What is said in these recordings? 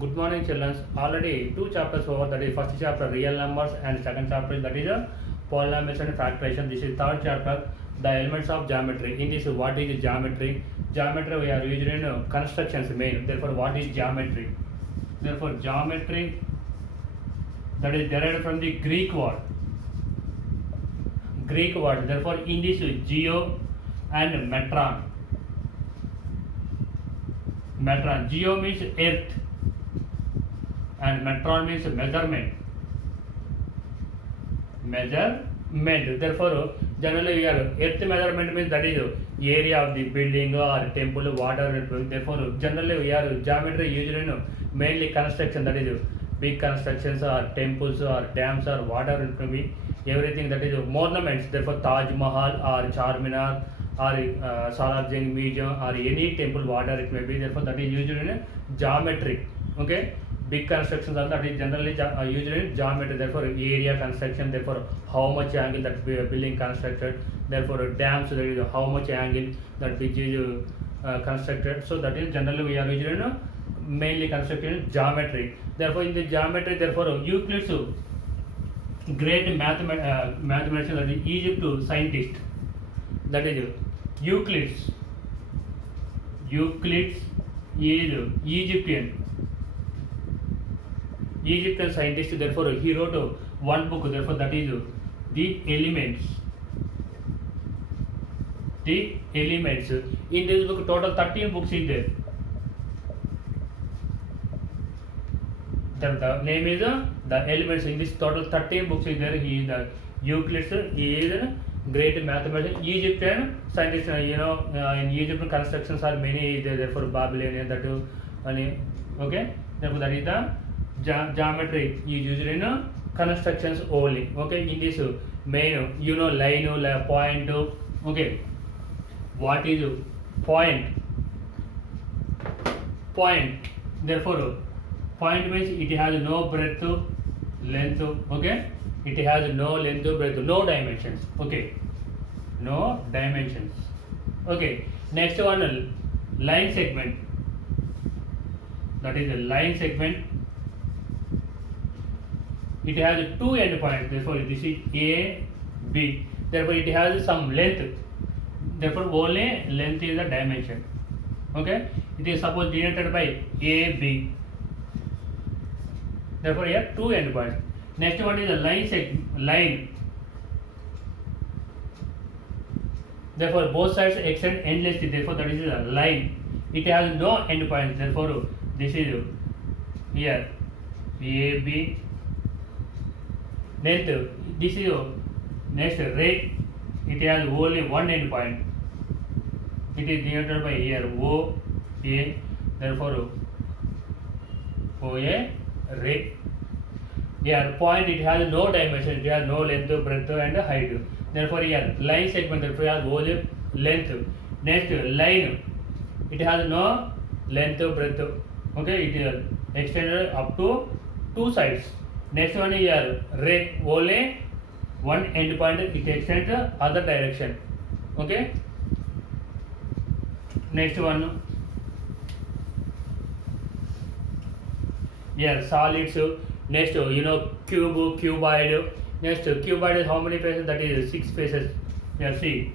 Good morning, children. Already two chapters over. That is first chapter real numbers and second chapter that is polynomials and factorization. This is third chapter, the elements of geometry. In this, what is geometry? Geometry we are using in constructions main. Therefore, what is geometry? Therefore, geometry that is derived from the Greek word. Greek word. Therefore, in this geo and metron. Metron. Geo means earth and metron means measurement. Measurement. Therefore, generally we are earth measurement means that is area of the building or temple, water. Therefore, generally we are geometry used in mainly construction, that is big constructions or temples or dams or water. It may be everything that is monuments. Therefore, Taj Mahal or Charminar or Salarjung Museum or any temple, water it may be. Therefore, that is used in geometry. Okay. Big constructions are that is generally used in geometry. Therefore, area construction. Therefore, how much angle that building constructed. Therefore, dams, that is how much angle that bridge is constructed. So that is generally we are using mainly constructed in geometry. Therefore, in the geometry, therefore Euclid's great mathematician, that is Egypt scientist, that is Euclid's is Egyptian scientist. Therefore, he wrote one book. Therefore, that is the elements. The elements. In this book, total 13 books is there. The name is the elements. In this total 13 books is there. He is the Euclid. He is a great mathematician, Egyptian scientist. In Egyptian constructions are many. Therefore, Babylonian that too. Okay. Therefore, that is the geometry is used in constructions only. Okay. In this main, line, point. Okay. What is point? Point. Therefore, point means it has no breadth, length. Okay. It has no length, breadth, no dimensions. Okay. No dimensions. Okay. Next one, line segment. That is a line segment. It has two endpoints. Therefore, this is A, B. Therefore, it has some length. Therefore, only length is the dimension. Okay. It is suppose denoted by A, B. Therefore, here two endpoints. Next one is a line. Therefore, both sides extend endlessly. Therefore, that is a line. It has no endpoints. Therefore, this is here A, B. Next, this is next ray. It has only one endpoint. It is denoted by here O, A. Therefore, O, A, ray. Here point, it has no dimension. It has no length, breadth and height. Therefore, here line segment, therefore has only length. Next, line. It has no length, breadth. Okay, it is extended up to two sides. Next one is here ray, only one end point. It extends other direction. Okay. Next one, here solids. Next, cube, cuboid. Next, cuboid is how many faces? That is 6 faces. Here, see.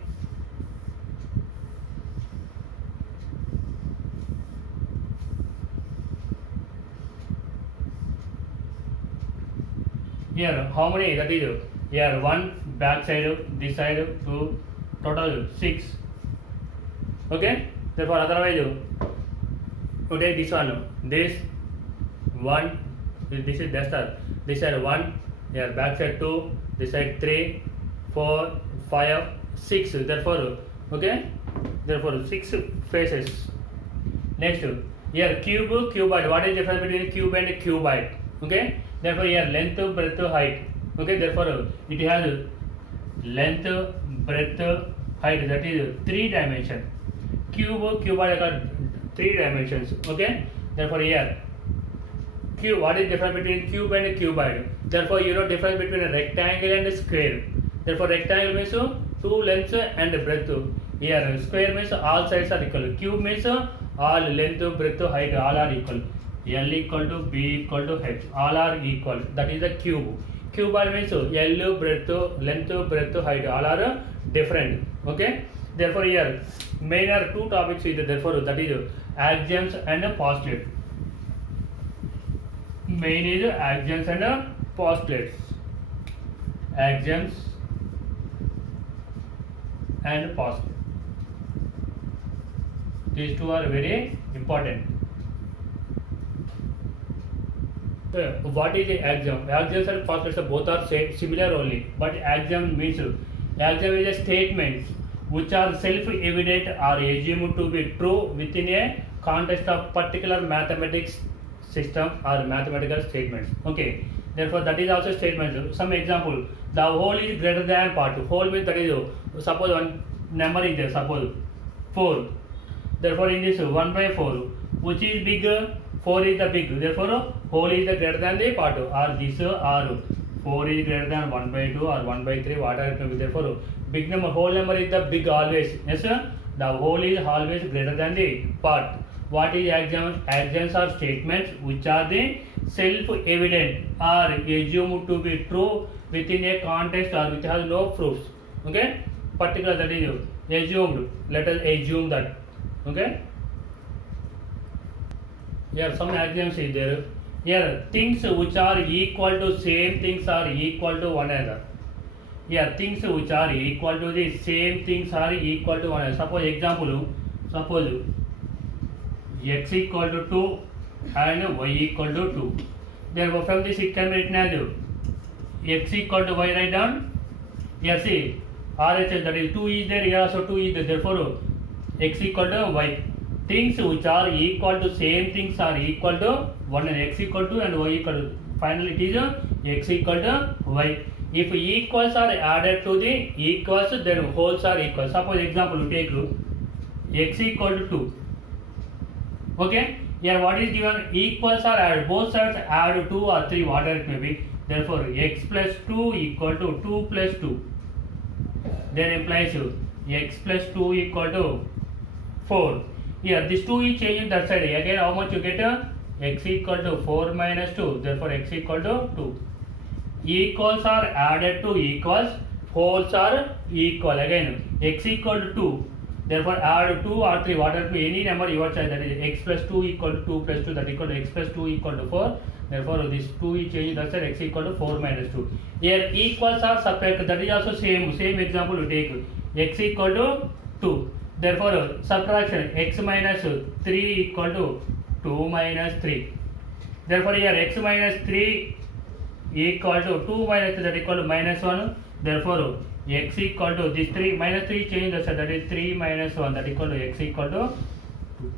Here, how many? That is here 1 back side, this side 2, total 6. Okay. Therefore, otherwise, okay, this one, this 1, this is duster. This side 1, here back side 2, this side 3, 4, 5, 6. Therefore, okay. Therefore, 6 faces. Next, here cube, cuboid. What is the difference between cube and cuboid? Okay. Therefore, here length, breadth, height. Okay. Therefore, it has length, breadth, height. That is 3 dimensions. Cuboid got 3 dimensions. Okay. Therefore, here cube. What is the difference between cube and cuboid? Therefore, difference between a rectangle and a square. Therefore, rectangle means 2 lengths and breadth. Here, square means all sides are equal. Cube means all length, breadth, height, all are equal. L equal to B equal to H. All are equal. That is the cube. Cuboid means L breadth, length, breadth, height. All are different. Okay. Therefore here main are two topics is therefore that is axioms and postulates. Main is axioms and postulates. Axioms and postulates. These two are very important. What is the axiom? Axioms and postulates both are similar only, but axiom means axiom is a statement which are self-evident or assumed to be true within a context of particular mathematics system or mathematical statements. Okay. Therefore, that is also statement. Some example: the whole is greater than part. Whole means that is suppose one number is there. Suppose 4. Therefore, in this 1/4, which is bigger? 4 is the big. Therefore, whole is the greater than the part. Or this or 4 is greater than 1/2 or 1/3. Whatever it may be. Therefore, big number, whole number is the big always. Yes, sir. The whole is always greater than the part. What is axiom? Axioms are statements which are the self-evident or assumed to be true within a context or which has no proofs. Okay. Particular, that is assumed. Let us assume that. Okay. Here some axioms is there. Here things which are equal to same things are equal to one another. Here things which are equal to the same things are equal to one another. Suppose example, suppose x equal to 2 and y equal to 2. Therefore from this it can be written as x equal to y, write down. Here see RHS, that is 2 is there, here also 2 is there. Therefore x equal to y. Things which are equal to same things are equal to one, and x equal to and y equal to. Finally it is x equal to y. If equals are added to the equals, then wholes are equal. Suppose example, take x equal to 2. Okay. Here what is given? Equals are added. Both sides add 2 or 3, whatever it may be. Therefore x plus 2 equal to 2 plus 2. Then implies x plus 2 equal to 4. Here this 2 is changing that side. Again how much you get? X equal to 4 minus 2. Therefore x equal to 2. Equals are added to equals. Wholes are equal. Again x equal to 2. Therefore add 2 or 3, whatever be any number your choice, that is x plus 2 equal to 2 plus 2, that equal to x plus 2 equal to 4. Therefore this 2 is changing that side, x equal to 4 minus 2. Here equals are subtract, that is also same example you take x equal to 2. Therefore subtraction x minus 3 equal to 2 minus 3. Therefore here x minus 3 equal to 2 minus 3, that equal to minus 1. Therefore x equal to this 3 minus 3 change the set, that is 3 minus 1, that equal to x equal to 2.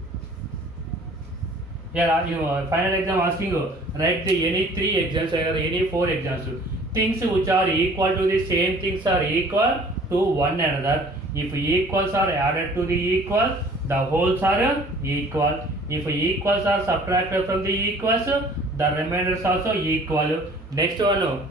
Here you final exam asking you write the any 3 exams or any 4 exams. Things which are equal to the same things are equal to one another. If equals are added to the equal, the wholes are equal. If equals are subtracted from the equals, the remainders also equal. Next one.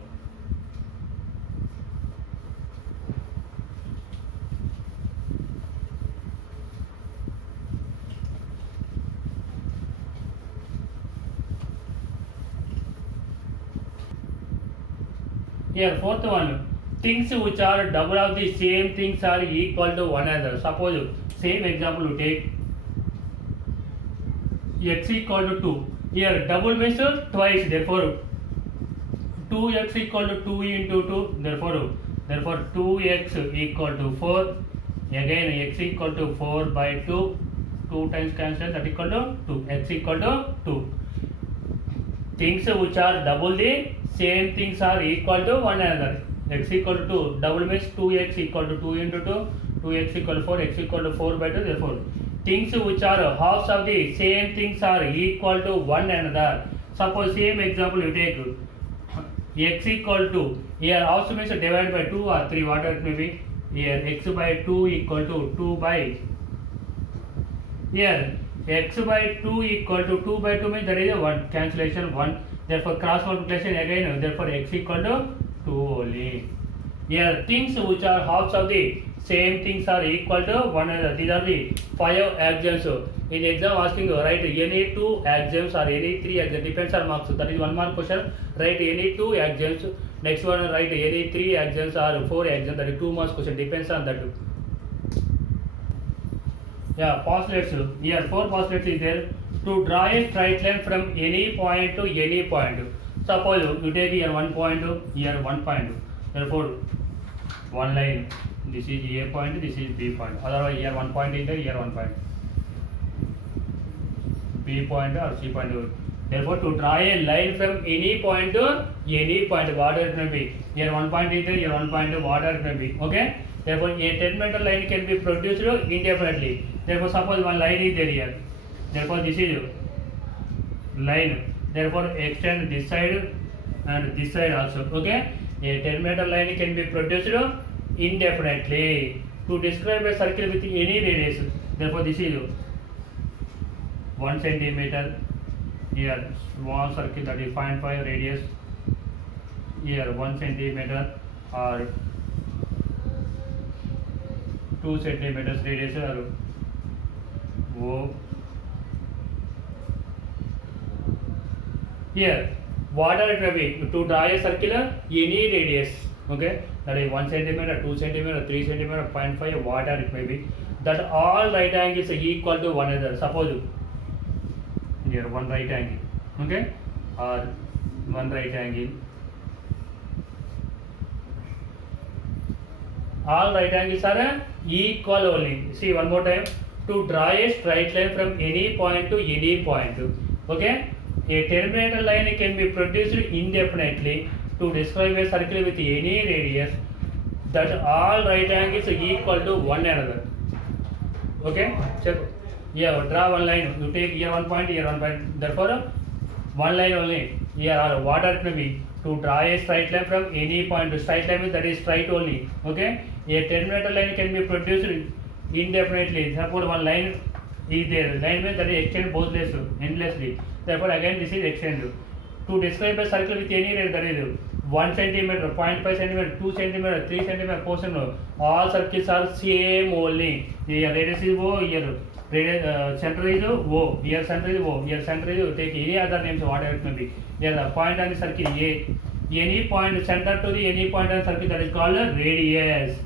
Here fourth one. Things which are double of the same things are equal to one another. Suppose same example you take x equal to 2. Here double means twice. Therefore 2x equal to 2 into 2. Therefore 2x equal to 4. Again x equal to 4 by 2. 2 times cancel, that equal to 2. X equal to 2. Things which are double the same things are equal to one another. X equal to 2. Double means 2x equal to 2 into 2. 2x equal to 4. X equal to 4 by 2. Therefore things which are halves of the same things are equal to one another. Suppose same example you take x equal to, here also means divided by 2 or 3, whatever it may be. Here x by 2 equal to 2 by, here x by 2 equal to 2 by 2 means there is a 1 cancellation 1. Therefore cross multiplication again. Therefore x equal to 2 only. Here things which are halves of the same things are equal to one another. These are the 5 axioms. In exam asking you write any 2 axioms or any 3 axioms, depends on marks. That is 1 mark question. Write any 2 axioms. Next one write any 3 axioms or 4 axioms. That is 2 marks question. Depends on that. Yeah, postulates. Here 4 postulates is there. To draw a straight line from any point to any point. Suppose you take here 1 point, here 1 point. Therefore, one line. This is A point, this is B point. Otherwise, here 1 point is there, here 1 point. B point or C point. Therefore, to draw a line from any point to any point, whatever it may be. Here 1 point is there, here 1 point, whatever it may be. Okay? Therefore, a 10-meter line can be produced indefinitely. Therefore, suppose one line is there here. Therefore, this is line. Therefore, extend this side and this side also. Okay? A 10-meter line can be produced indefinitely. To describe a circle with any radius. Therefore, this is 1 centimeter. Here, small circle that is 0.5 radius. Here, 1 centimeter or 2 centimeters radius or O. Here, whatever it may be, to draw a circular any radius, okay, that is 1 centimeter, 2 centimeter, 3 centimeter, 0.5, whatever it may be, that all right angles are equal to one another. Suppose here one right angle, okay, or one right angle. All right angles are equal only. See one more time. To draw a straight line from any point to any point, okay. A 10-meter line can be produced indefinitely. To describe a circle with any radius, that all right angles are equal to one another. Okay, check. Here, draw one line. You take here 1 point, here 1 point. Therefore, one line only. Here or what it may be. To draw a straight line from any point. Straight line means that is straight only. Okay. A 10-meter line can be produced indefinitely. Therefore, one line is there. Line means that is extend both ways endlessly. Therefore, again this is extend. To describe a circle with any radius, that is 1 centimeter, 0.5 centimeter, 2 centimeter, 3 centimeter, 4 centimeter. All circles are same only. Here radius is O. Here center is O. Here center is O. Here center is O. Take any other names, whatever it may be. Here the point on the circle A. Any point center to the any point on the circle, that is called a radius.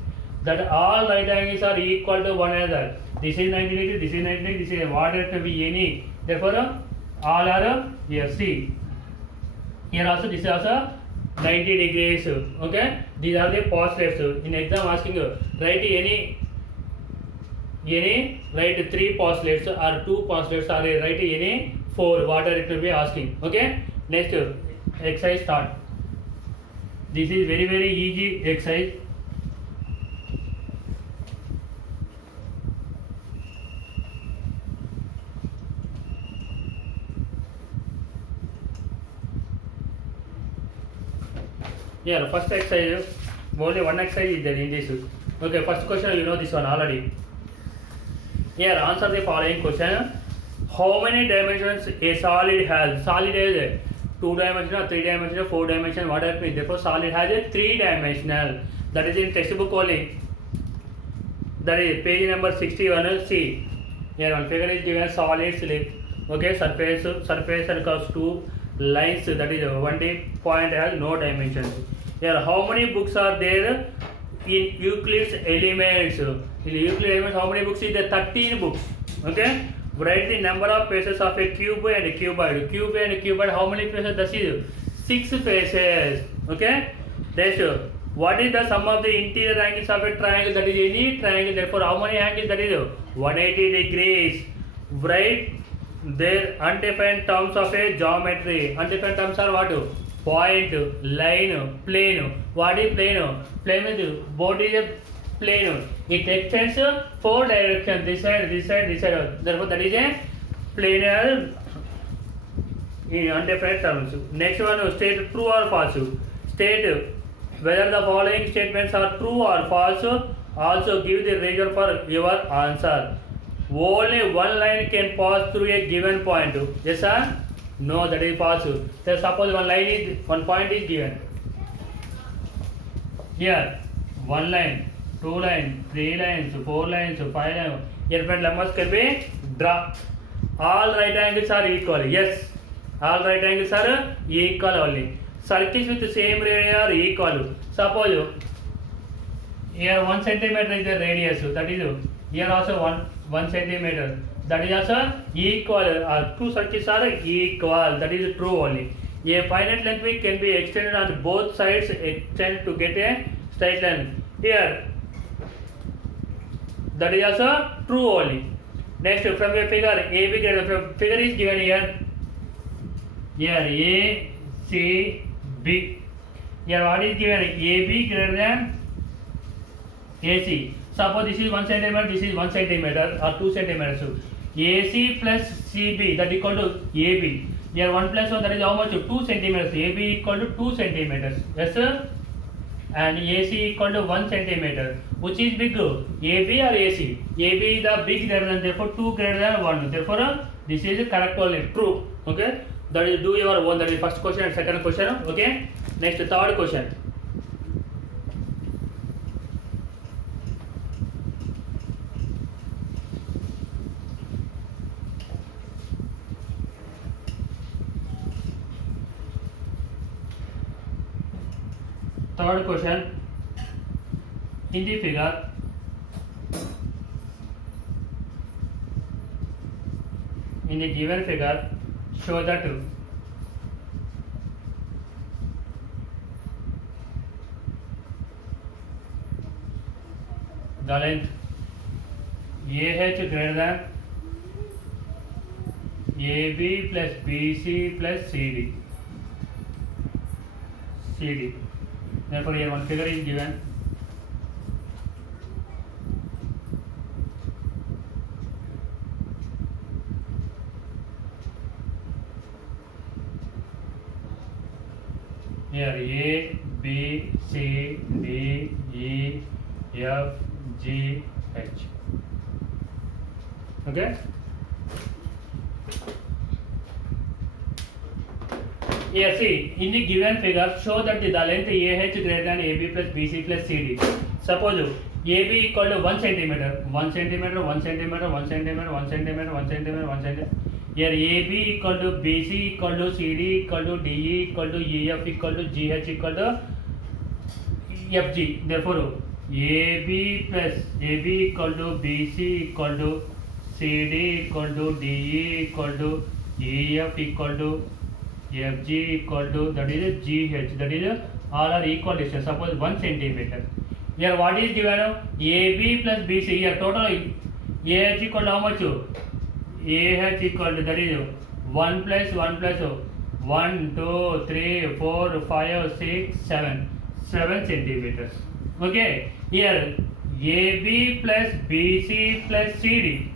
That all right angles are equal to one another. This is 90 degrees, this is 90 degrees, this is whatever it may be any. Therefore, all are here. See. Here also this is also 90 degrees. Okay. These are the postulates. In exam asking you write write 3 postulates or 2 postulates or write any 4, whatever it will be asking. Okay. Next exercise start. This is very very easy exercise. Here first exercise, only one exercise is there in this. Okay, first question you know this one already. Here answer the following question. How many dimensions a solid has? Solid has 2 dimensional, 3 dimensional, 4 dimensional, whatever it means. Therefore solid has a 3 dimensional. That is in textbook only. That is page number 61. See. Here one figure is given solid slip. Okay, surface and curves 2 lines, that is 1D point has no dimensions. Here how many books are there in Euclid's Elements? In Euclid's Elements how many books is there? 13 books. Okay. Write the number of faces of a cube and a cuboid. Cube and cuboid how many faces? That is 6 faces. Okay. Next, what is the sum of the interior angles of a triangle? That is any triangle. Therefore how many angles? That is 180 degrees. Write their undefined terms of a geometry. Undefined terms are what? Point, line, plane. What is plane? Plane means board is a plane. It extends 4 directions. This side, this side, this side. Therefore, that is a planar in undefined terms. Next one, state true or false. State whether the following statements are true or false. Also give the reason for your answer. Only one line can pass through a given point. Yes or no? That is false. So suppose one point is given. Here one line, two lines, three lines, four lines, five lines. Here friend numbers can be drawn. All right angles are equal. Yes, all right angles are equal only. Circles with the same radius are equal. Suppose here 1 centimeter is the radius. That is here also 1 centimeter. That is also equal. Two circles are equal. That is true only. A finite length can be extended on both sides, extend to get a straight line. Here, that is also true only. Next, from a figure, AB figure is given here. Here A, C, B. Here what is given? AB greater than AC. Suppose this is 1 centimeter, this is 1 centimeter or 2 centimeters. So AC plus CB that equal to AB. Here 1 plus 1 that is how much? 2 centimeters. AB equal to 2 centimeters. Yes sir? And AC equal to 1 centimeter. Which is big? AB or AC? AB is the big greater than, therefore 2 greater than 1. Therefore this is correct only. True. Okay? That is do your one. That is first question and second question. Okay? Next third question. Third question, in the figure, in the given figure, show that the length AH greater than AB plus BC plus CD. Therefore, here one figure is given. Here A, B, C, D, E, F, G, H. Okay? Here see, in the given figure, show that the length AH greater than AB plus BC plus CD. Suppose AB equal to 1 centimeter, 1 centimeter, 1 centimeter, 1 centimeter, 1 centimeter, 1 centimeter, 1 centimeter. Here AB equal to BC equal to CD equal to DE equal to EF equal to GH equal to FG. Therefore, AB equal to BC equal to CD equal to DE equal to EF equal to FG equal to, that is GH, that is all are equal distance. Suppose 1 centimeter. Here what is given? AB plus BC. Here total AH equal to how much? AH equal to, that is 1 plus 1 plus 1, 2, 3, 4, 5, 6, 7 centimeters. Okay. Here AB plus BC plus CD.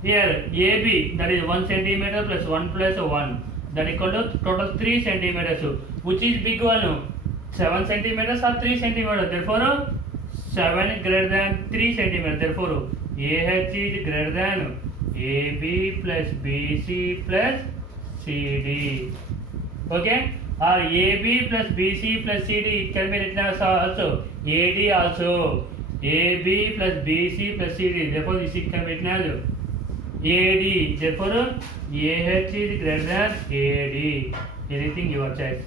Here AB, that is 1 centimeter plus 1 plus 1, that equal to total 3 centimeters. Which is big one? 7 centimeters or 3 centimeters. Therefore 7 greater than 3 centimeters. Therefore AH is greater than AB plus BC plus CD. Okay? Or AB plus BC plus CD can be written as also AD also. AB plus BC plus CD. Therefore this can be written as AD. Therefore AH is greater than AD. Anything your choice.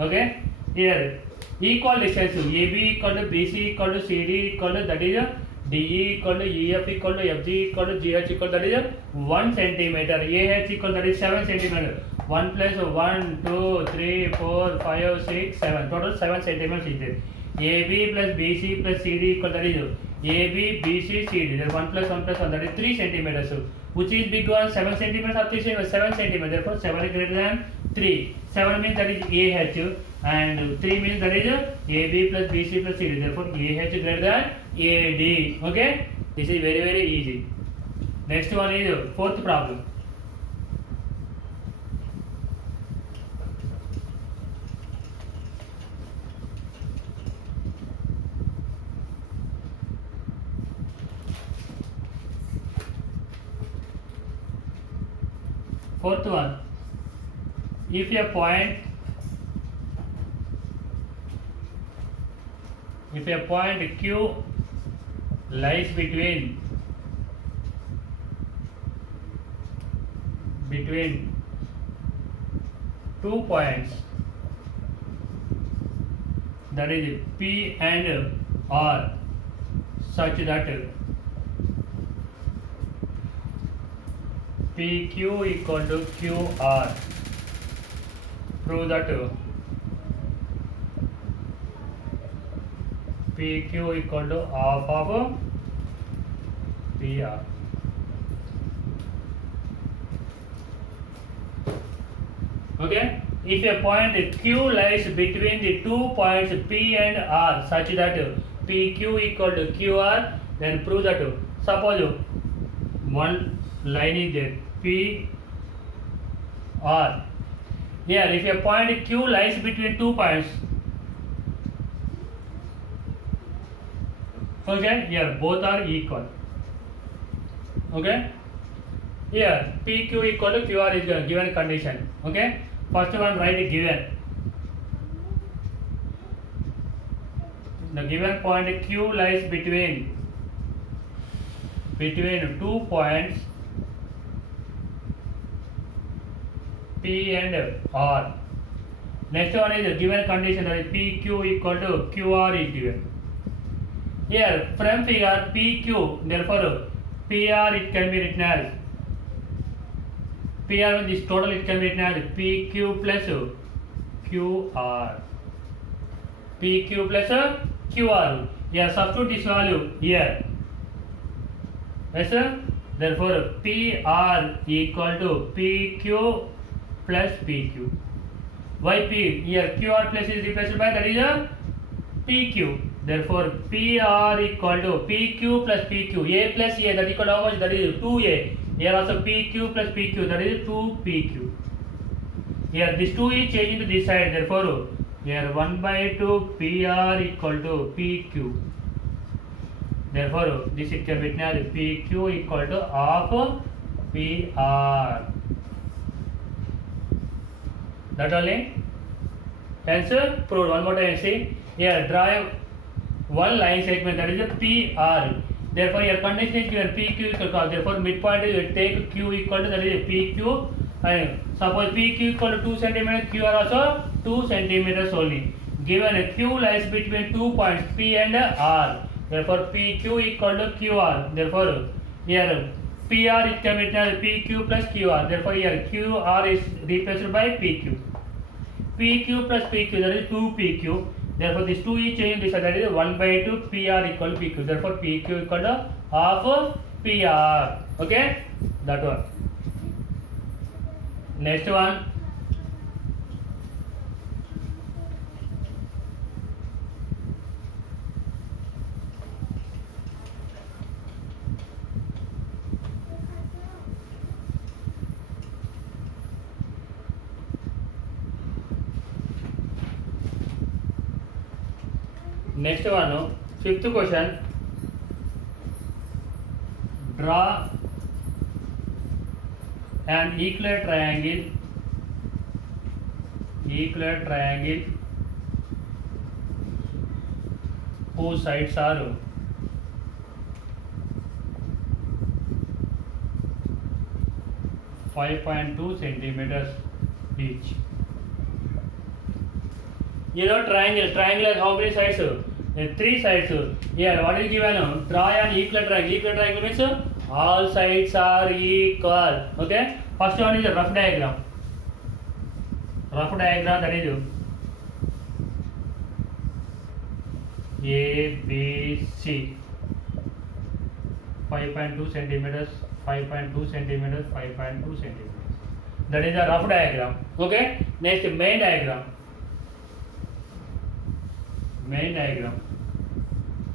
Okay? Here equal distance. AB equal to BC equal to CD equal to, that is DE equal to EF equal to FG equal to GH equal to, that is 1 centimeter. AH equal to, that is 7 centimeter. 1 plus 1, 2, 3, 4, 5, 6, 7. Total 7 centimeters is there. AB plus BC plus CD equal to, that is AB, BC, CD. That 1 plus 1 plus 1, that is 3 centimeters. Which is big one? 7 centimeters or 3 centimeters? 7 centimeters. Therefore 7 is greater than 3. 7 means that is AH and 3 means that is AB plus BC plus CD. Therefore AH is greater than AD. Okay? This is very, very easy. Next one is fourth problem. Fourth one, if a point if a point Q lies between two points, that is P and R, such that PQ equal to QR, prove that PQ equal to half of PR. Okay, if a point Q lies between the 2 points P and R such that PQ equal to QR, then prove that. Suppose one line is there, P R. Here, if a point Q lies between 2 points, okay, here both are equal. Okay, here PQ equal to QR is a given condition. Okay, first one write it given. The given point Q lies between 2 points P and R. Next one is the given condition, that is PQ equal to QR is given. Here from figure PQ, therefore PR it can be written as PR with this total, it can be written as PQ plus QR. PQ plus QR. Here substitute this value here. Yes sir. Therefore PR equal to PQ plus PQ. Why P? Here QR plus is replaced by, that is a PQ. Therefore PR equal to PQ plus PQ. A plus A, that equal to how much? That is 2A. Here also PQ plus PQ, that is 2PQ. Here this 2 is changed to this side. Therefore here 1 by 2 PR equal to PQ. Therefore this it can be written as PQ equal to half PR. That only. Hence proved. One more time see. Here draw one line segment, that is a PR. Therefore your condition is given PQ equal to, therefore midpoint is take Q equal to, that is PQ, and suppose PQ equal to 2 cm, QR also 2 cm only. Given a Q lies between 2 points P and R, therefore PQ equal to QR. Therefore here PR it can be written as PQ plus QR. Therefore here QR is replaced by PQ. PQ plus PQ, that is 2PQ. Therefore this 2 is changed, this that is 1 by 2 PR equal to PQ. Therefore PQ equal to half PR. Okay, that one. Next one. Next one, fifth question. Draw an equilateral triangle whose sides are 5.2 centimeters each. You know triangle has how many sides? 3 sides. Here what is given? Draw an equilateral triangle. Equilateral triangle means all sides are equal. Okay. First one is a rough diagram. That is A, B, C. 5.2 centimeters, 5.2 centimeters, 5.2 centimeters. That is a rough diagram. Okay. Next main diagram.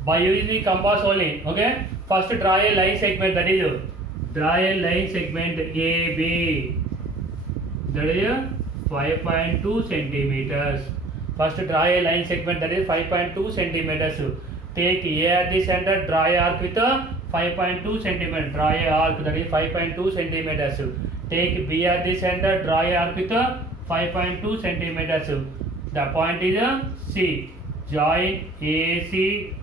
By using the compass only. Okay. First draw a line segment, that is draw a line segment AB. That is 5.2 centimeters. First draw a line segment, that is 5.2 centimeters. Take A at the center, draw a arc with 5.2 centimeters. Draw a arc, that is 5.2 centimeters. Take B at the center, draw a arc with 5.2 centimeters. The point is C. join AC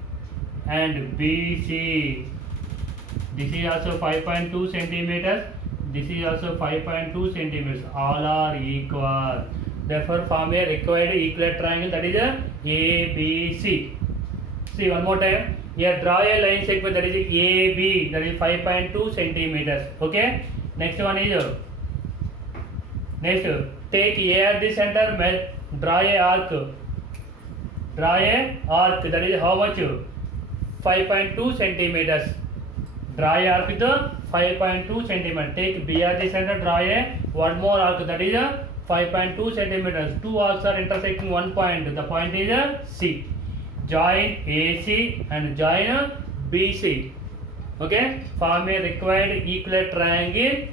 and BC. This is also 5.2 centimeters. This is also 5.2 centimeters. All are equal. Therefore, form a required equilateral triangle, that is a ABC. See one more time. Here draw a line segment, that is AB, that is 5.2 centimeters. Okay. Next one is next. Take A at the center. Draw a arc. Draw a arc, that is how much? 5.2 centimeters. Draw a arc with 5.2 centimeters. Take B at the center. Draw a one more arc, that is 5.2 centimeters. Two arcs are intersecting one point. The point is C. Join AC and join BC. Okay. Form a required equilateral triangle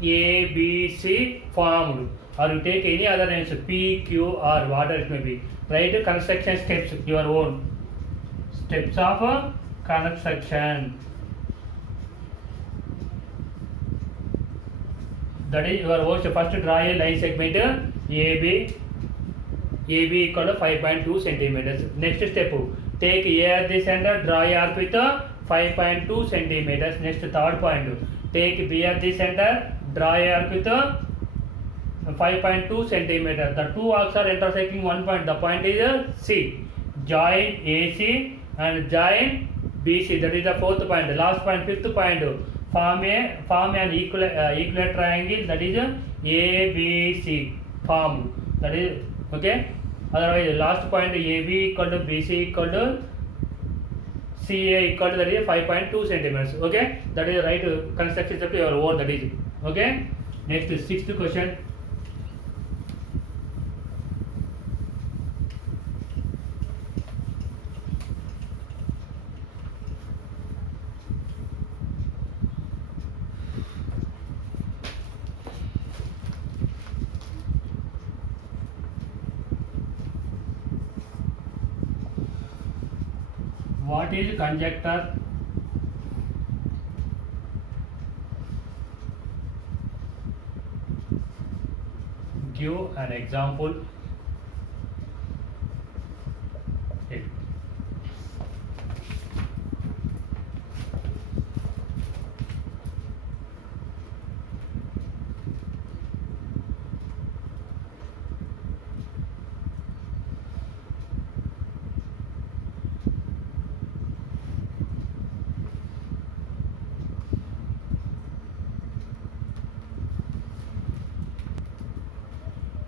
ABC formed. Or you take any other names, P, Q, or whatever it may be. Write construction steps, your own steps of construction. That is your own. First draw a line segment AB equal to 5.2 centimeters. Next step, take A at the center, draw a arc with 5.2 centimeters. Next third point, take B at the center, draw a arc with 5.2 centimeters. The two arcs are intersecting one point. The point is C. Join AC and join BC. That is the fourth point. The last point, fifth point. Form an equilateral triangle, that is ABC form. That is okay. Otherwise, last point AB equal to BC equal to CA equal to, that is 5.2 centimeters. Okay. That is right construction step your own. That is okay. Next, sixth question. What is conjecture? Give an example.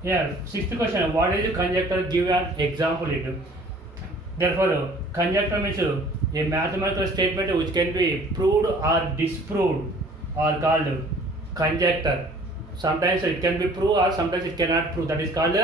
Yeah, sixth question. What is the conjecture? Give an example. Therefore, conjecture means a mathematical statement which can be proved or disproved, or called conjecture. Sometimes it can be proved or sometimes it cannot prove. That is called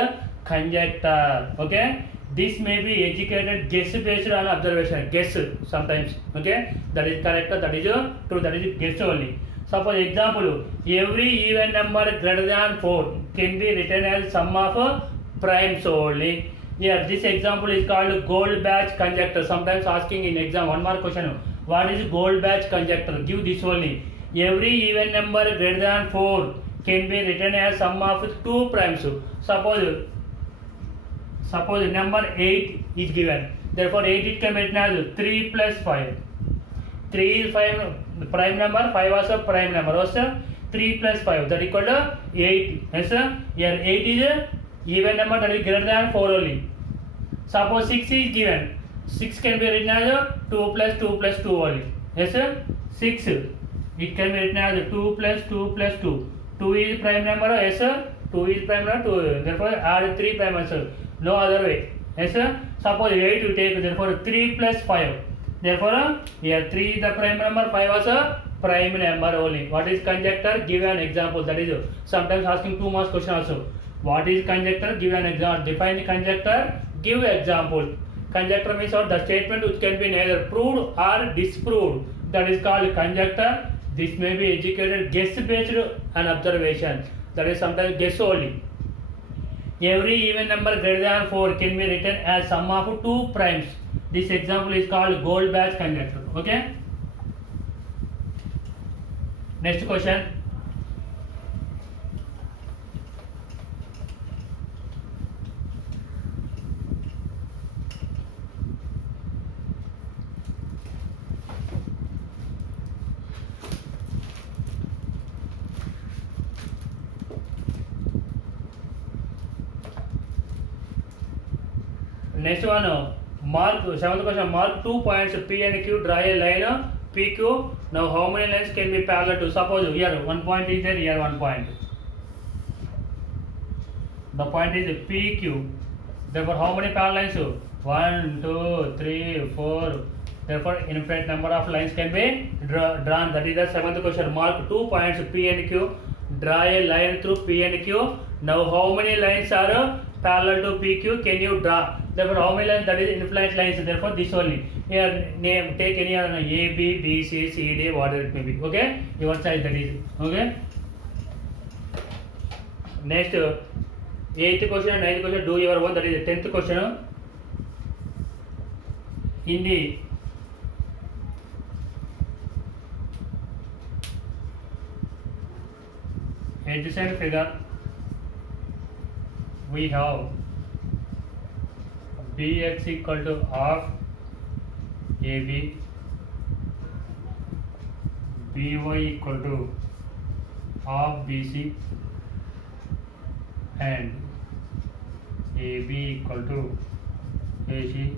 conjecture. Okay. This may be educated guess based on observation. Guess sometimes. Okay. That is correct. That is true. That is guess only. Suppose example, every even number greater than 4 can be written as sum of primes only. Here, this example is called Goldbach conjecture. Sometimes asking in exam, one more question. What is Goldbach conjecture? Give this only. Every even number greater than 4 can be written as sum of 2 primes. Suppose number 8 is given. Therefore, 8 it can be written as 3 plus 5. 3 is 5 prime number, 5 was a prime number. Also 3 plus 5, that equal to 8. Yes, sir. Here 8 is a even number, that is greater than 4 only. Suppose 6 is given. 6 can be written as 2 plus 2 plus 2 only. Yes, sir. 6 it can be written as 2 plus 2 plus 2. 2 is prime number. Yes, sir. 2 is prime number. 2. Therefore, add 3 prime answer. No other way. Yes, sir. Suppose 8 you take. Therefore, 3 plus 5. Therefore, here 3 is the prime number, 5 was a prime number only. What is conjecture? Give an example. That is sometimes asking 2 marks question also. What is conjecture? Give an example. Define the conjecture. Give example. Conjecture means the statement which can be neither proved or disproved. That is called conjecture. This may be educated guess based on observation. That is sometimes guess only. Every even number greater than 4 can be written as sum of 2 primes. This example is called Goldbach conjecture. Okay. Next question. Next one, mark 7th question. Mark 2 points P and Q. Draw a line PQ. Now how many lines can be parallel to? Suppose here 1 point is there, here 1 point. The point is PQ. Therefore, how many parallel lines? 1, 2, 3, 4. Therefore, infinite number of lines can be drawn. That is the 7th question. Mark 2 points P and Q. Draw a line through P and Q. Now, how many lines are parallel to PQ? Can you draw? Therefore, how many lines? That is infinite lines. Therefore, this only. Here, name, take any other A, B, B, C, C, D, whatever it may be. Okay? Your size, that is. Okay? Next, 8th question and 9th question, do your one. That is the 10th question. In the adjacent figure, we have Bx equal to half AB, By equal to half BC, and AB equal to AC.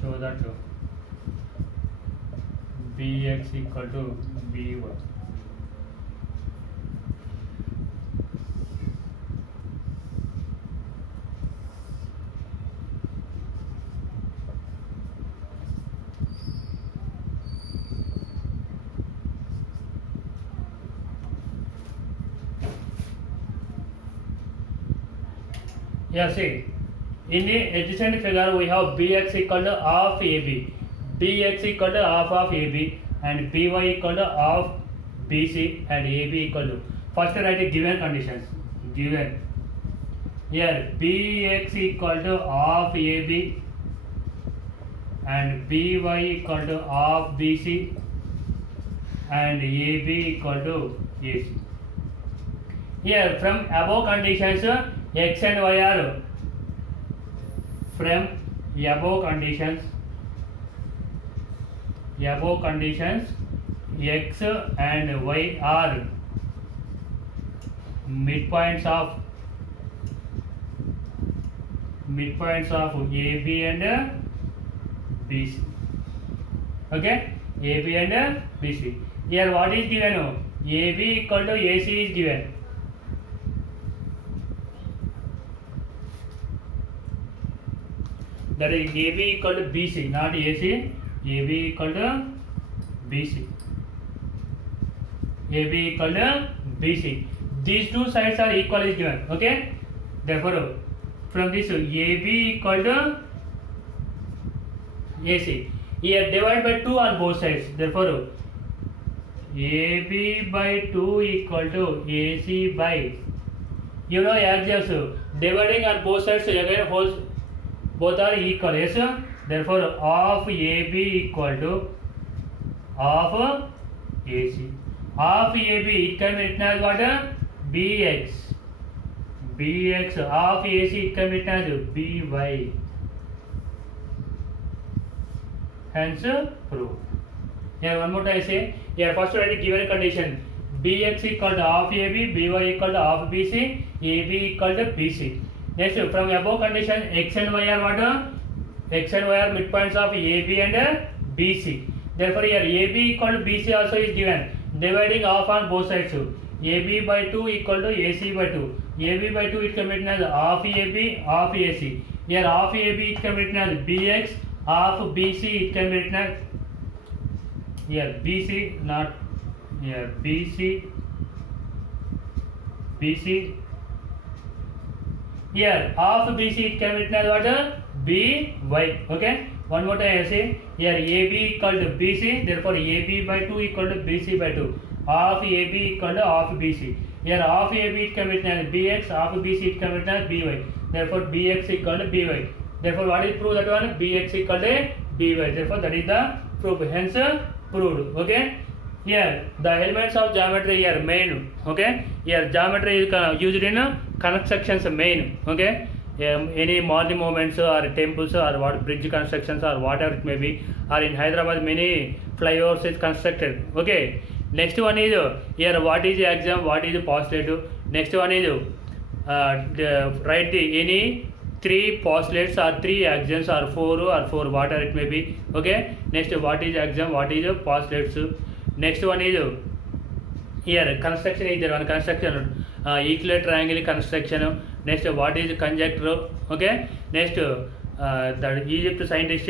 Show that Bx equal to By. Yeah, see, in the adjacent figure we have Bx equal to half AB, Bx equal to half of AB, and By equal to half BC, and AB equal to. First write the given conditions. Given. Here Bx equal to half AB, and By equal to half BC, and AB equal to AC. Here from above conditions, X and Y are from above conditions, X and Y are midpoints of AB and BC. Okay, AB and BC. Here what is given? AB equal to AC is given. That is AB equal to BC, not AC. AB equal to BC. AB equal to BC. These two sides are equal is given. Okay. Therefore, from this AB equal to AC. Here divide by 2 on both sides. Therefore, AB by 2 equal to AC by. You know axioms. Dividing on both sides again whole. Both are equal, yes. Therefore, half AB equal to half AC. Half AB it can be written as what? BX. BX. Half AC it can be written as BY. Hence, proof. Here one more time I say. Here first write given condition. BX equal to half AB, BY equal to half BC, AB equal to BC. Next, from above condition, X and Y are what? X and Y are midpoints of AB and BC. Therefore, here AB equal to BC also is given. Dividing half on both sides. AB by 2 equal to AC by 2. AB by 2 it can be written as half AB, half AC. Here half AB it can be written as BX, half BC it can be written as here BC, not here BC. Here half BC it can be written as what? BY. Okay. One more time I say. Here AB equal to BC. Therefore AB by 2 equal to BC by 2. Half AB equal to half BC. Here half AB it can be written as BX. Half BC it can be written as BY. Therefore BX equal to BY. Therefore what is proof that one? BX equal to BY. Therefore that is the proof. Hence proved. Okay. Here the elements of geometry here main. Okay. Here geometry is used in constructions main. Okay. Any morning movements or temples or what bridge constructions or whatever it may be, or in Hyderabad many flyovers is constructed. Okay. Next one is here what is the axiom, what is the postulate. Next one is write the any 3 postulates or 3 axioms or 4 whatever it may be. Okay, next what is axiom, what is postulates. Next one is here construction is there, one construction, equilateral triangle construction. Next what is conjecture. Okay, next the Egypt scientist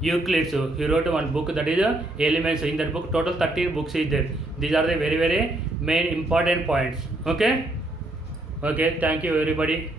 Euclid, he wrote one book, that is Elements. In that book total 13 books is there. These are the very main important points. Okay, thank you everybody.